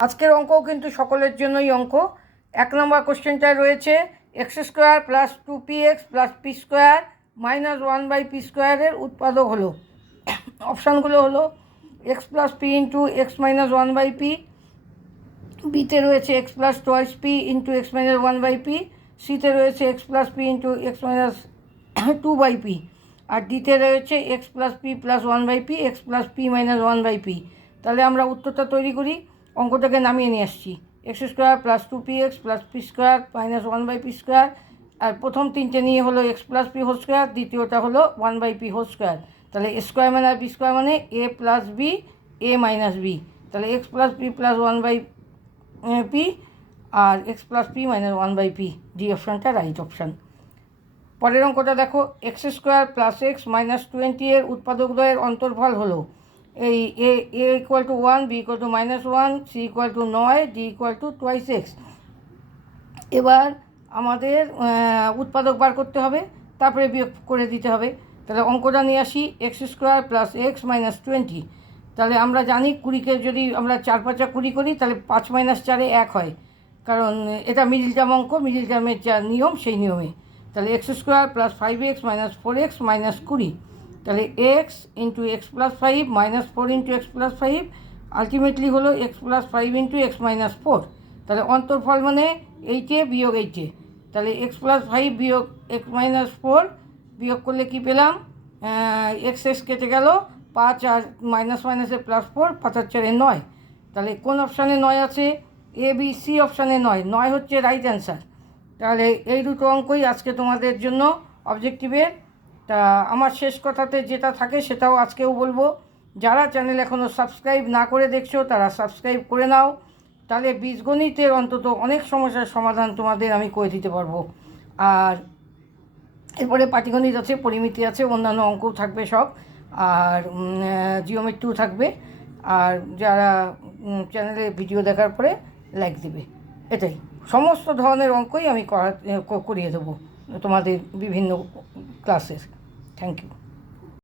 আজকের অঙ্কও কিন্তু সকলের জন্যই অঙ্ক। 1 নম্বর কোশ্চেনটায় রয়েছে x square plus 2px plus p square minus 1/p স্কোয়ারের উৎপাদক হলো। অপশানগুলো হলো x plus P into x minus 1/p, বিতে রয়েছে x plus twice P into x minus 1/p, সিতে রয়েছে x plus P into x minus 2/p, আর ডিতে রয়েছে x plus p plus 1/p x plus p minus 1/p। তাহলে আমরা উত্তরটা তৈরি করি। অঙ্কটাকে নামিয়ে নিয়ে আসছি। X square plus 2px plus p square minus 1/p square, আর প্রথম তিনটে নিয়ে হলো x plus p whole square, দ্বিতীয়টা হলো 1/p হোল স্কোয়ার। তাহলে এ স্কোয়ার মানে বি স্কোয়ার মানে a plus b a minus b. তাহলে x plus p plus 1/p আর x plus p minus 1/p, D অপশানটা রাইট অপশান। পরের অঙ্কটা দেখো, x square plus x minus 20 এর উৎপাদকদ্বয়ের অন্তর্ফল হলো এই a equal to 1, b equal to -1, c equal to 9, d equal to twice x. এবার আমাদের উৎপাদক বার করতে হবে, তারপরে বিয়োগ করে দিতে হবে। তাহলে অঙ্কটা নিয়ে আসি, x square plus x minus 20। তাহলে আমরা জানি 20কে যদি আমরা 4 5 20 করি তাহলে 5 - 4 1 হয়, কারণ এটা মিডিল টার্ম অঙ্ক, মিডিল টার্মের যা নিয়ম সেই নিয়মে। তাহলে x square plus 5x minus 4x minus 20। তাহলে x into x plus 5 minus 4 into x plus 5 ultimately হলো x plus 5 into x minus 4। তাহলে অন্তর্ফল মানে এইটে বিয়োগ এইটে। তাহলে এক্স প্লাস 5 বিয়োগ এক্স মাইনাস 4 বিয়োগ করলে কি পেলাম, এক্স এক্স কেটে গেল, 5 আর মাইনাস মাইনাসে প্লাস 4, 5 আর 4 9। তাহলে কোন অপশানে 9 আছে? এ বি সি অপশানে 9 হচ্ছে রাইট অ্যান্সার। তাহলে এই দুটো অঙ্কই আজকে তোমাদের জন্য অবজেক্টিভের। তা আমার শেষ কথাতে যেটা থাকে সেটাও আজকেও বলবো, যারা চ্যানেল এখনও সাবস্ক্রাইব না করে দেখছো তারা সাবস্ক্রাইব করে নাও, তাহলে বীজগণিতের অন্তত অনেক সমস্যার সমাধান তোমাদের আমি করে দিতে পারবো। আর এরপরে পাটিগণিত আছে, পরিমিতি আছে, অন্যান্য অঙ্কও থাকবে সব, আর জিওমেট্রিও থাকবে। আর যারা চ্যানেলে ভিডিও দেখার পরে লাইক দেবে, এটাই। সমস্ত ধরনের অঙ্কই আমি করিয়ে দেবো তোমাদের বিভিন্ন ক্লাসের। Thank you.